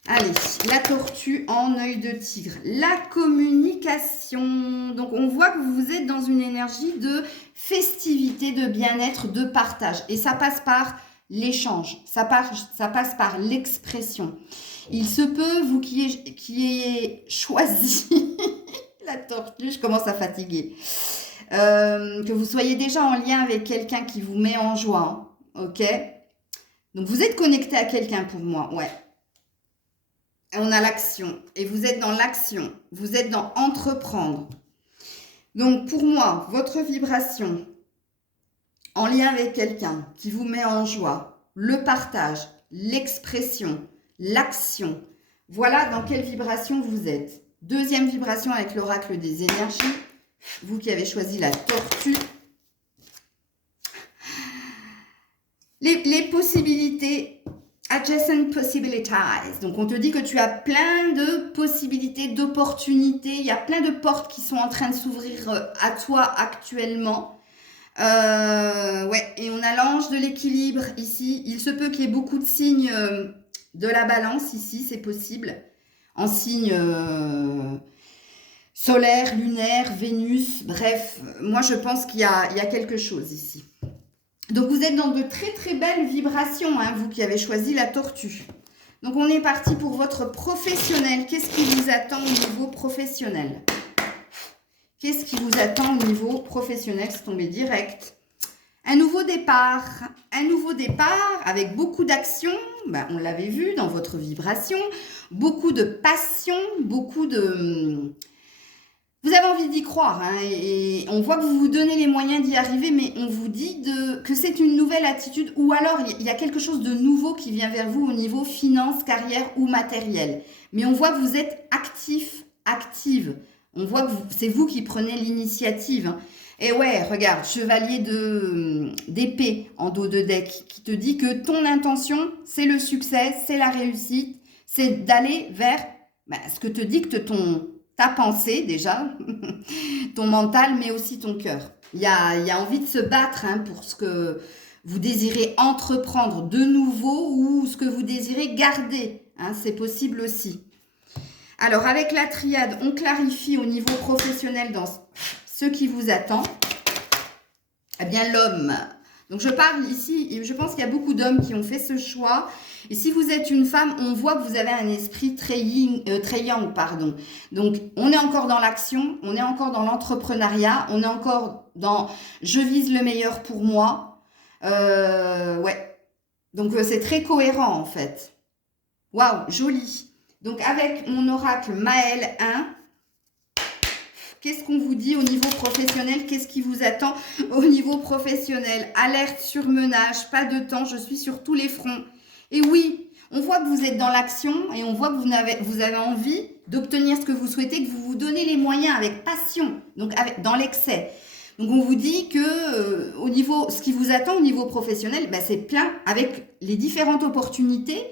Allez, la tortue en œil de tigre. La communication. Donc, on voit que vous êtes dans une énergie de festivité, de bien-être, de partage. Et ça passe par l'échange. Ça passe par l'expression. Il se peut, vous qui ayez choisi la tortue, je commence à fatiguer, que vous soyez déjà en lien avec quelqu'un qui vous met en joie. Hein, ok? Donc, vous êtes connecté à quelqu'un pour moi. Ouais. On a l'action et vous êtes dans l'action, vous êtes dans entreprendre. Donc pour moi, votre vibration en lien avec quelqu'un qui vous met en joie, le partage, l'expression, l'action, voilà dans quelle vibration vous êtes. Deuxième vibration avec l'oracle des énergies, vous qui avez choisi la tortue. Les possibilités. Adjacent possibilities. Donc, on te dit que tu as plein de possibilités, d'opportunités. Il y a plein de portes qui sont en train de s'ouvrir à toi actuellement. Ouais, et on a l'ange de l'équilibre ici. Il se peut qu'il y ait beaucoup de signes de la balance ici, c'est possible. En signes solaire, lunaire, Vénus. Bref, moi, je pense qu'il y a quelque chose ici. Donc, vous êtes dans de très, très belles vibrations, hein, vous qui avez choisi la tortue. Donc, on est parti pour votre professionnel. Qu'est-ce qui vous attend au niveau professionnel? Qu'est-ce qui vous attend au niveau professionnel? C'est tombé direct. Un nouveau départ. Un nouveau départ avec beaucoup d'action. Ben, on l'avait vu dans votre vibration. Beaucoup de passion, beaucoup de... Vous avez envie d'y croire, hein, et on voit que vous vous donnez les moyens d'y arriver, mais on vous dit que c'est une nouvelle attitude, ou alors il y a quelque chose de nouveau qui vient vers vous au niveau finance, carrière ou matériel. Mais on voit que vous êtes actif, active. On voit que c'est vous qui prenez l'initiative. Hein. Et ouais, regarde, chevalier d'épée en dos de deck, qui te dit que ton intention, c'est le succès, c'est la réussite, c'est d'aller vers ce que te dicte ta pensée déjà, ton mental, mais aussi ton cœur. Il y a envie de se battre pour ce que vous désirez entreprendre de nouveau ou ce que vous désirez garder. Hein, c'est possible aussi. Alors, avec la triade, on clarifie au niveau professionnel dans ce qui vous attend. Eh bien, l'homme. Donc, je parle ici, je pense qu'il y a beaucoup d'hommes qui ont fait ce choix. Et si vous êtes une femme, on voit que vous avez un esprit très yang, pardon. Donc, on est encore dans l'action, on est encore dans l'entrepreneuriat, on est encore dans « je vise le meilleur pour moi ». Ouais. Donc, c'est très cohérent, en fait. Waouh, joli. Donc, avec mon oracle Maël 1, qu'est-ce qu'on vous dit au niveau professionnel? Qu'est-ce qui vous attend au niveau professionnel? Alerte, surmenage, pas de temps, je suis sur tous les fronts. Et oui, on voit que vous êtes dans l'action et on voit que vous avez envie d'obtenir ce que vous souhaitez, que vous vous donnez les moyens avec passion, donc dans l'excès. Donc, on vous dit que au niveau, ce qui vous attend au niveau professionnel, c'est plein avec les différentes opportunités.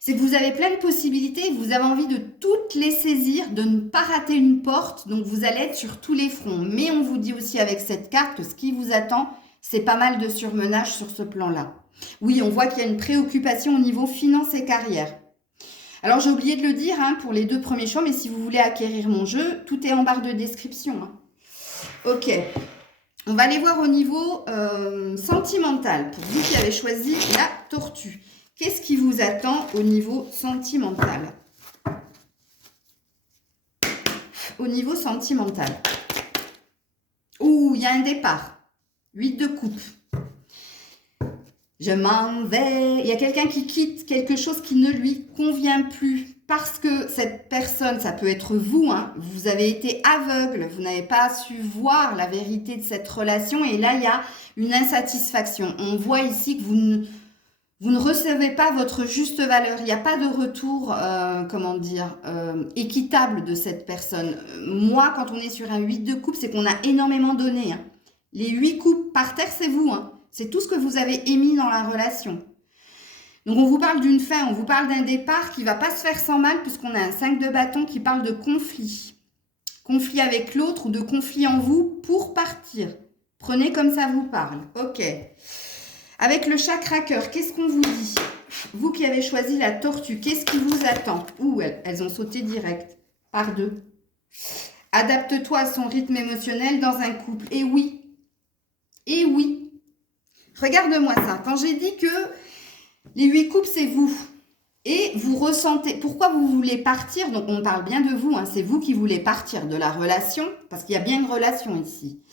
C'est que vous avez plein de possibilités, vous avez envie de toutes les saisir, de ne pas rater une porte, donc vous allez être sur tous les fronts. Mais on vous dit aussi avec cette carte que ce qui vous attend, c'est pas mal de surmenage sur ce plan-là. Oui, on voit qu'il y a une préoccupation au niveau finance et carrière. Alors, j'ai oublié de le dire pour les 2 premiers choix, mais si vous voulez acquérir mon jeu, tout est en barre de description. Ok, on va aller voir au niveau sentimental, pour vous qui avez choisi la tortue. Qu'est-ce qui vous attend au niveau sentimental? Au niveau sentimental. Ouh, il y a un départ. 8 de coupe. Je m'en vais. Il y a quelqu'un qui quitte quelque chose qui ne lui convient plus. Parce que cette personne, ça peut être vous, vous avez été aveugle, vous n'avez pas su voir la vérité de cette relation. Et là, il y a une insatisfaction. On voit ici que vous ne recevez pas votre juste valeur. Il n'y a pas de retour, équitable de cette personne. Moi, quand on est sur un 8 de coupe, c'est qu'on a énormément donné. Les 8 coupes par terre, c'est vous. C'est tout ce que vous avez émis dans la relation. Donc, on vous parle d'une fin, on vous parle d'un départ qui ne va pas se faire sans mal puisqu'on a un 5 de bâton qui parle de conflit. Conflit avec l'autre ou de conflit en vous pour partir. Prenez comme ça vous parle. Ok. Avec le chakra cœur, qu'est-ce qu'on vous dit? Vous qui avez choisi la tortue, qu'est-ce qui vous attend? Ouh, elles ont sauté direct, par 2. Adapte-toi à son rythme émotionnel dans un couple. Et oui. Et oui. Regarde-moi ça. Quand j'ai dit que les 8 coupes, c'est vous. Et vous ressentez... Pourquoi vous voulez partir? Donc, on parle bien de vous. C'est vous qui voulez partir de la relation. Parce qu'il y a bien une relation ici.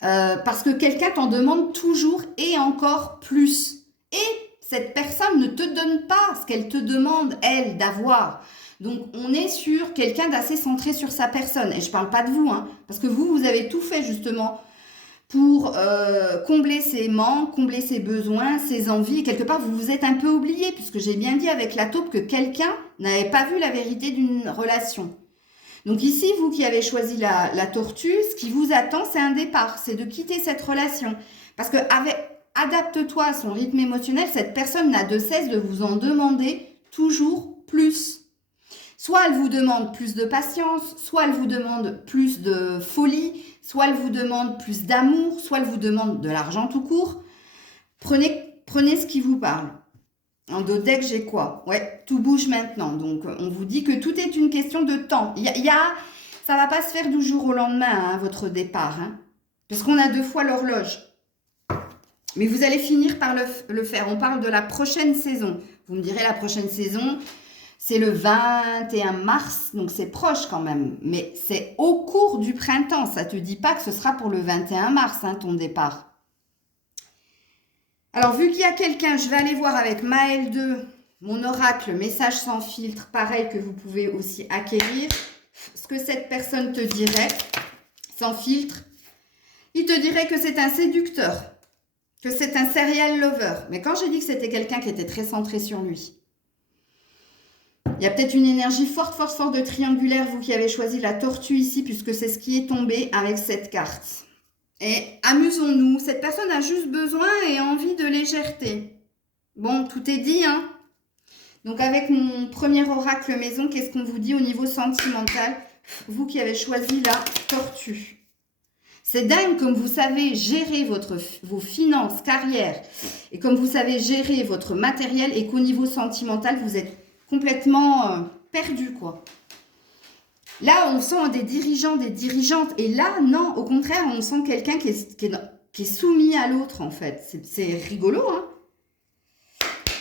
Parce que quelqu'un t'en demande toujours et encore plus. Et cette personne ne te donne pas ce qu'elle te demande, elle, d'avoir. Donc, on est sur quelqu'un d'assez centré sur sa personne. Et je ne parle pas de vous, parce que vous avez tout fait justement pour combler ses manques, combler ses besoins, ses envies. Et quelque part, vous vous êtes un peu oublié, puisque j'ai bien dit avec la taupe que quelqu'un n'avait pas vu la vérité d'une relation. Donc ici, vous qui avez choisi la tortue, ce qui vous attend, c'est un départ, c'est de quitter cette relation. Parce que adapte-toi à son rythme émotionnel, cette personne n'a de cesse de vous en demander toujours plus. Soit elle vous demande plus de patience, soit elle vous demande plus de folie, soit elle vous demande plus d'amour, soit elle vous demande de l'argent tout court. Prenez ce qui vous parle. En dos deck, j'ai quoi? Ouais, tout bouge maintenant. Donc, on vous dit que tout est une question de temps. Ça va pas se faire du jour au lendemain, votre départ. Parce qu'on a 2 fois l'horloge. Mais vous allez finir par le faire. On parle de la prochaine saison. Vous me direz, la prochaine saison, c'est le 21 mars, donc c'est proche quand même. Mais c'est au cours du printemps. Ça ne te dit pas que ce sera pour le 21 mars, hein, ton départ. Alors, vu qu'il y a quelqu'un, je vais aller voir avec Maël 2, mon oracle, message sans filtre, pareil que vous pouvez aussi acquérir. Ce que cette personne te dirait, sans filtre, il te dirait que c'est un séducteur, que c'est un serial lover. Mais quand j'ai dit que c'était quelqu'un qui était très centré sur lui, il y a peut-être une énergie forte, forte, forte de triangulaire, vous qui avez choisi la tortue ici, puisque c'est ce qui est tombé avec cette carte. Et amusons-nous, cette personne a juste besoin et envie de légèreté. Bon, tout est dit, hein. Donc avec mon premier oracle maison, qu'est-ce qu'on vous dit au niveau sentimental? Vous qui avez choisi la tortue. C'est dingue comme vous savez gérer vos finances, carrière, et comme vous savez gérer votre matériel, et qu'au niveau sentimental, vous êtes complètement perdu, quoi. Là, on sent des dirigeants, des dirigeantes. Et là, non, au contraire, on sent quelqu'un qui est soumis à l'autre, en fait. C'est rigolo, hein.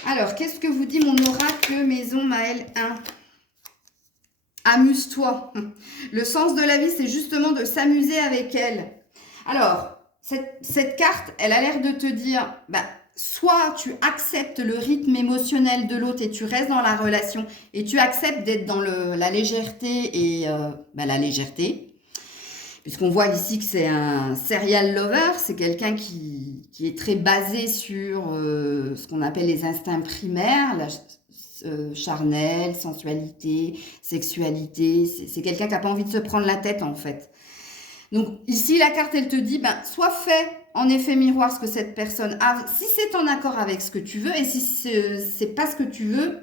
Alors, qu'est-ce que vous dit mon oracle maison Maël 1? Amuse-toi. Le sens de la vie, c'est justement de s'amuser avec elle. Alors, cette carte, elle a l'air de te dire, soit tu acceptes le rythme émotionnel de l'autre et tu restes dans la relation et tu acceptes d'être dans la légèreté et la légèreté. Puisqu'on voit ici que c'est un serial lover, c'est quelqu'un qui est très basé sur ce qu'on appelle les instincts primaires, charnel, sensualité, sexualité. C'est quelqu'un qui n'a pas envie de se prendre la tête en fait. Donc ici, la carte, elle te dit, soit fait en effet miroir ce que cette personne a, si c'est en accord avec ce que tu veux, et si c'est pas ce que tu veux,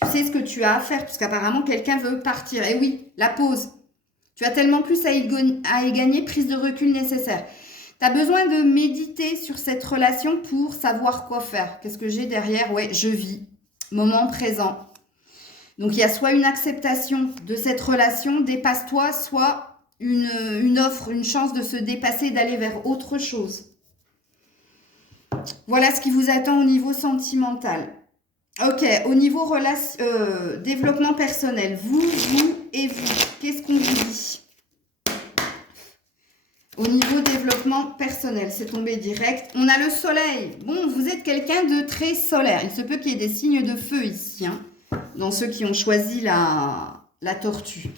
tu sais ce que tu as à faire, puisqu'apparemment, quelqu'un veut partir. Et oui, la pause. Tu as tellement plus à y gagner, prise de recul nécessaire. Tu as besoin de méditer sur cette relation pour savoir quoi faire. Qu'est-ce que j'ai derrière? Ouais, je vis. Moment présent. Donc, il y a soit une acceptation de cette relation, dépasse-toi, soit une offre, une chance de se dépasser, d'aller vers autre chose. Voilà ce qui vous attend au niveau sentimental. Ok, au niveau développement personnel, vous et vous, qu'est-ce qu'on vous dit? Au niveau développement personnel, c'est tombé direct. On a le soleil. Bon, vous êtes quelqu'un de très solaire. Il se peut qu'il y ait des signes de feu ici, hein, dans ceux qui ont choisi la tortue.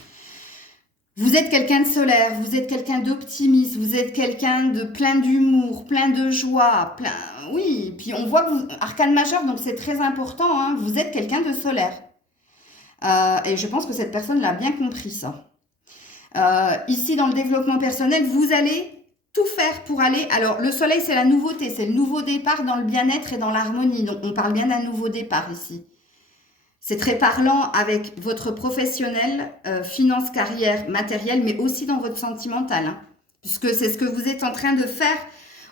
Vous êtes quelqu'un de solaire, vous êtes quelqu'un d'optimiste, vous êtes quelqu'un de plein d'humour, plein de joie, oui, puis on voit que vous, arcane majeur, donc c'est très important, hein, vous êtes quelqu'un de solaire. Et je pense que cette personne l'a bien compris, ça. Ici, dans le développement personnel, vous allez tout faire pour aller... Alors, le soleil, c'est la nouveauté, c'est le nouveau départ dans le bien-être et dans l'harmonie. Donc, on parle bien d'un nouveau départ ici. C'est très parlant avec votre professionnel, finance, carrière, matériel, mais aussi dans votre sentimental. Hein, puisque c'est ce que vous êtes en train de faire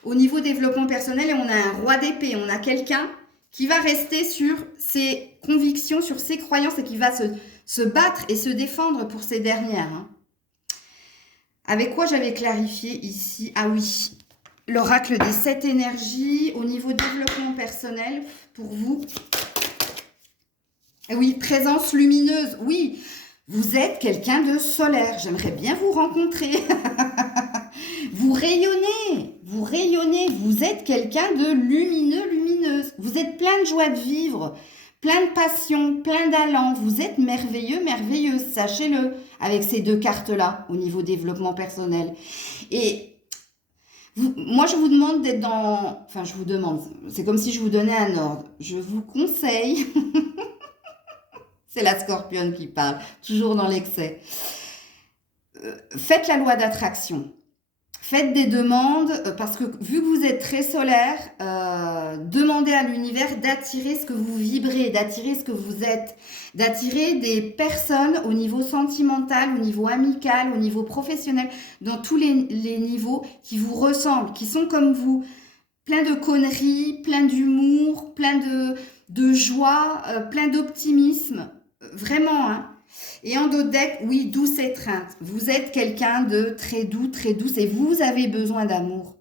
au niveau développement personnel. Et on a un roi d'épée, on a quelqu'un qui va rester sur ses convictions, sur ses croyances et qui va se battre et se défendre pour ces dernières. Hein. Avec quoi j'avais clarifié ici? Ah oui, l'oracle des 7 énergies au niveau développement personnel pour vous. Oui, présence lumineuse. Oui, vous êtes quelqu'un de solaire. J'aimerais bien vous rencontrer. Vous rayonnez, vous êtes quelqu'un de lumineux, lumineuse. Vous êtes plein de joie de vivre, plein de passion, plein d'allant. Vous êtes merveilleux, merveilleuse, sachez-le, avec ces deux cartes-là au niveau développement personnel. Et moi, je vous demande d'être dans... Enfin, je vous demande, c'est comme si je vous donnais un ordre. Je vous conseille... C'est la scorpionne qui parle, toujours dans l'excès. Faites la loi d'attraction. Faites des demandes, parce que vu que vous êtes très solaire, demandez à l'univers d'attirer ce que vous vibrez, d'attirer ce que vous êtes, d'attirer des personnes au niveau sentimental, au niveau amical, au niveau professionnel, dans tous les niveaux qui vous ressemblent, qui sont comme vous. Plein de conneries, plein d'humour, plein de joie, plein d'optimisme. Vraiment, hein. Et en dos de deck, oui, douce étreinte. Vous êtes quelqu'un de très doux, très douce et vous avez besoin d'amour.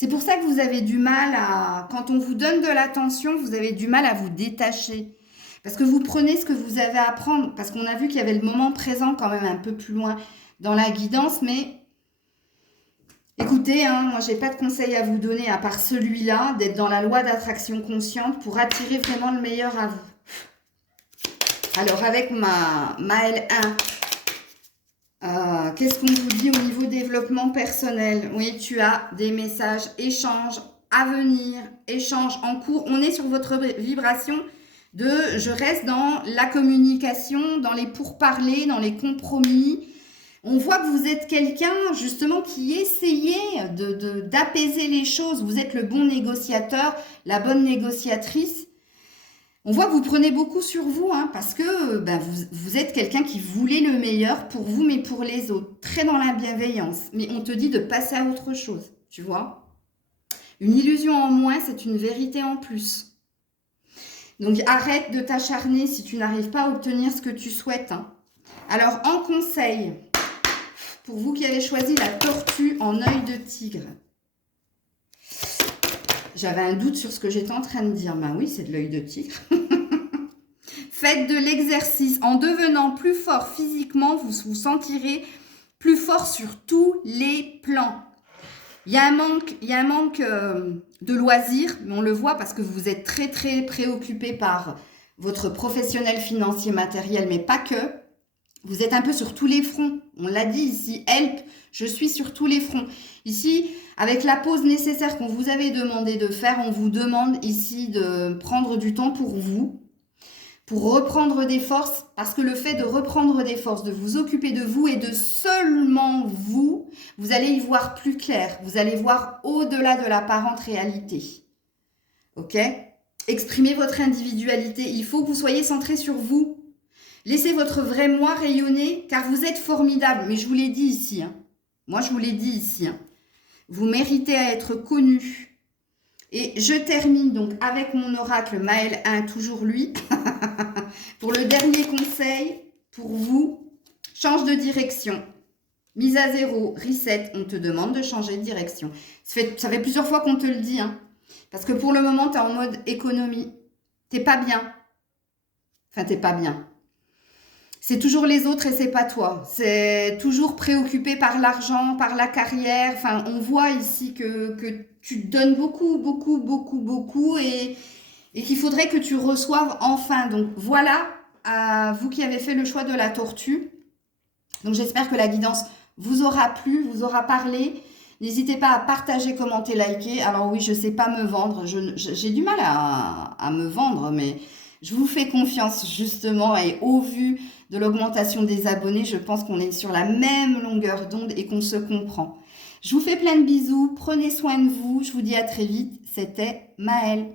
C'est pour ça que vous avez du mal à... Quand on vous donne de l'attention, vous avez du mal à vous détacher. Parce que vous prenez ce que vous avez à prendre. Parce qu'on a vu qu'il y avait le moment présent quand même un peu plus loin dans la guidance. Mais écoutez, hein, moi, je n'ai pas de conseil à vous donner à part celui-là, d'être dans la loi d'attraction consciente pour attirer vraiment le meilleur à vous. Alors, avec ma L1, qu'est-ce qu'on vous dit au niveau développement personnel? Oui, tu as des messages, échanges à venir, échanges en cours. On est sur votre vibration de je reste dans la communication, dans les pourparlers, dans les compromis. On voit que vous êtes quelqu'un justement qui essayait d'apaiser les choses. Vous êtes le bon négociateur, la bonne négociatrice. On voit que vous prenez beaucoup sur vous, hein, parce que vous êtes quelqu'un qui voulait le meilleur pour vous, mais pour les autres. Très dans la bienveillance. Mais on te dit de passer à autre chose, tu vois. Une illusion en moins, c'est une vérité en plus. Donc, arrête de t'acharner si tu n'arrives pas à obtenir ce que tu souhaites. Hein. Alors, en conseil, pour vous qui avez choisi la tortue en œil de tigre. J'avais un doute sur ce que j'étais en train de dire. Ben oui, c'est de l'œil de tigre. Faites de l'exercice. En devenant plus fort physiquement, vous vous sentirez plus fort sur tous les plans. Il y a un manque de loisirs, mais on le voit parce que vous êtes très, très préoccupé par votre professionnel financier matériel, mais pas que. Vous êtes un peu sur tous les fronts. On l'a dit ici, help, je suis sur tous les fronts. Ici, avec la pause nécessaire qu'on vous avait demandé de faire, on vous demande ici de prendre du temps pour vous, pour reprendre des forces, parce que le fait de reprendre des forces, de vous occuper de vous et de seulement vous, vous allez y voir plus clair. Vous allez voir au-delà de l'apparente réalité. Ok ? Exprimez votre individualité. Il faut que vous soyez centré sur vous. Laissez votre vrai moi rayonner, car vous êtes formidable. Mais je vous l'ai dit ici. Hein. Moi, je vous l'ai dit ici. Hein. Vous méritez à être connu. Et je termine donc avec mon oracle Maël 1, toujours lui. Pour le dernier conseil, pour vous, change de direction. Mise à zéro, reset, on te demande de changer de direction. Ça fait plusieurs fois qu'on te le dit. Hein. Parce que pour le moment, tu es en mode économie. T'es pas bien. Enfin, t'es pas bien. C'est toujours les autres et c'est pas toi. C'est toujours préoccupé par l'argent, par la carrière. Enfin, on voit ici que tu te donnes beaucoup et qu'il faudrait que tu reçoives enfin. Donc voilà, à vous qui avez fait le choix de la tortue. Donc j'espère que la guidance vous aura plu, vous aura parlé. N'hésitez pas à partager, commenter, liker. Alors oui, je sais pas me vendre. J'ai du mal à me vendre, mais je vous fais confiance justement et au vu de l'augmentation des abonnés, je pense qu'on est sur la même longueur d'onde et qu'on se comprend. Je vous fais plein de bisous, prenez soin de vous, je vous dis à très vite, c'était Maëlle.